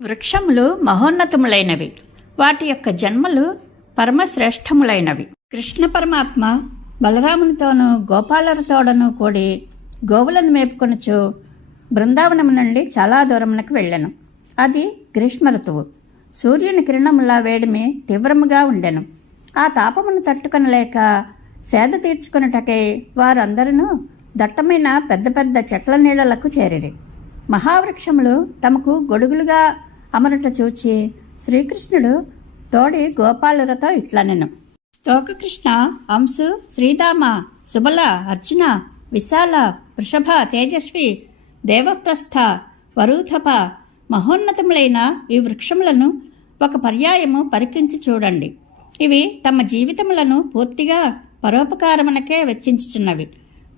వృక్షములు మహోన్నతములైనవి, వాటి యొక్క జన్మలు పరమశ్రేష్టములైనవి. కృష్ణ పరమాత్మ బలరామునితోనూ గోపాలతోడను కూడి గోవులను మేపుకొనుచు బృందావనము నుండి చాలా దూరమునకు వెళ్ళెను. అది గ్రీష్మ ఋతువు. సూర్యుని కిరణముల వేడిమి తీవ్రముగా ఉండెను. ఆ తాపమును తట్టుకొనలేక సేద తీర్చుకొనుటకై వారందరూ దట్టమైన పెద్ద పెద్ద చెట్ల నీడలకు చేరిరి. మహావృక్షములు తమకు గొడుగులుగా అమరుట చూచి శ్రీకృష్ణుడు తోడి గోపాలులతో ఇట్లనెను: స్తోక కృష్ణ, అంశు, శ్రీధామ, సుబల, అర్జున, విశాల, వృషభ, తేజస్వి, దేవప్రస్థ, వరూథప, మహోన్నతములైన ఈ వృక్షములను ఒక పర్యాయము పరికించి చూడండి. ఇవి తమ జీవితములను పూర్తిగా పరోపకారమునకే వెచ్చించుచున్నవి.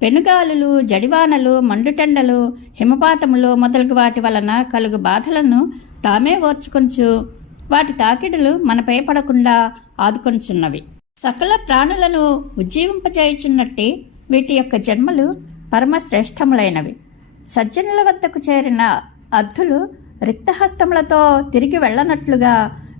పెనుగాలులు, జడివానలు, మండుటెండలు, హిమపాతములు మొదలగు వాటి వలన కలుగు బాధలను తామే ఓర్చుకొంచు వాటి తాకిడులు మనపై పడకుండా ఆదుకొంచున్నవి. సకల ప్రాణులను ఉజ్జీవింపచేయుచున్నట్టి వీటి యొక్క జన్మలు పరమశ్రేష్టములైనవి. సజ్జనుల వద్దకు చేరిన అద్దులు రిక్తహస్తములతో తిరిగి వెళ్ళనట్లుగా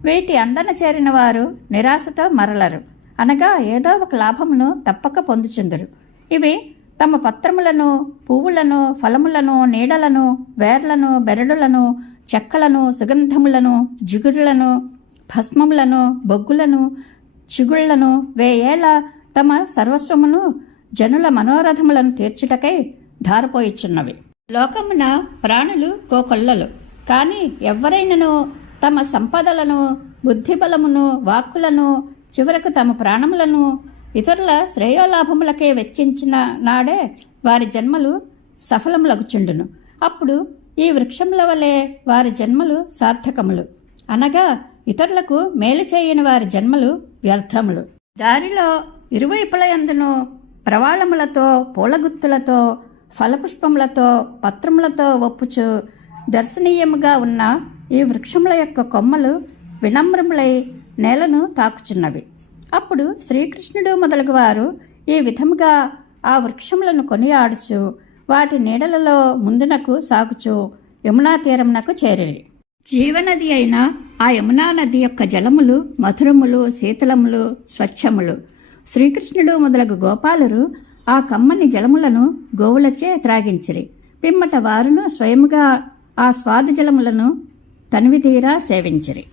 వీటి అండన చేరిన వారు నిరాశతో మరలరు, అనగా ఏదో ఒక లాభమును తప్పక పొందుచుందురు. ఇవి తమ పత్రములను, పువ్వులను, ఫలములను, నీడలను, వేర్లను, బెరడులను, చెక్కలను, సుగంధములను, జిగురులను, భస్మములను, బొగ్గులను, చిగుళ్లను, వేయేల తమ సర్వస్వమును జనుల మనోరథములను తీర్చుటకై ధారపోయిచున్నవి. లోకమున ప్రాణులు కోకొల్లలు, కానీ ఎవ్వరైనను తమ సంపదలను, బుద్ధిబలమును, వాక్కులను, చివరకు తమ ప్రాణములను ఇతరుల శ్రేయోలాభములకే వెచ్చించిన నాడే వారి జన్మలు సఫలములగుచుండును. అప్పుడు ఈ వృక్షముల వలె వారి జన్మలు సార్థకములు, అనగా ఇతరులకు మేలు చేయని వారి జన్మలు వ్యర్థములు. దారిలో ఇరువైపుల యందును ప్రవాళములతో, పూలగుత్తులతో, ఫలపుష్పములతో, పత్రములతో ఒప్పుచు దర్శనీయముగా ఉన్న ఈ వృక్షముల యొక్క కొమ్మలు వినమ్రములై నేలను తాకుచున్నవి. అప్పుడు శ్రీకృష్ణుడు మొదలగు వారు ఈ విధముగా ఆ వృక్షములను కొనియాడుచు వాటి నీడలలో ముందునకు సాగుచు యమునా తీరమునకు చేరిరి. జీవనది అయిన ఆ యమునా నది యొక్క జలములు మధురములు, శీతలములు, స్వచ్ఛములు. శ్రీకృష్ణుడు మొదలగు గోపాలురు ఆ కమ్మని జలములను గోవులచే త్రాగించిరి. పిమ్మట వారును స్వయముగా ఆ స్వాదు జలములను తనివితీరా సేవించిరి.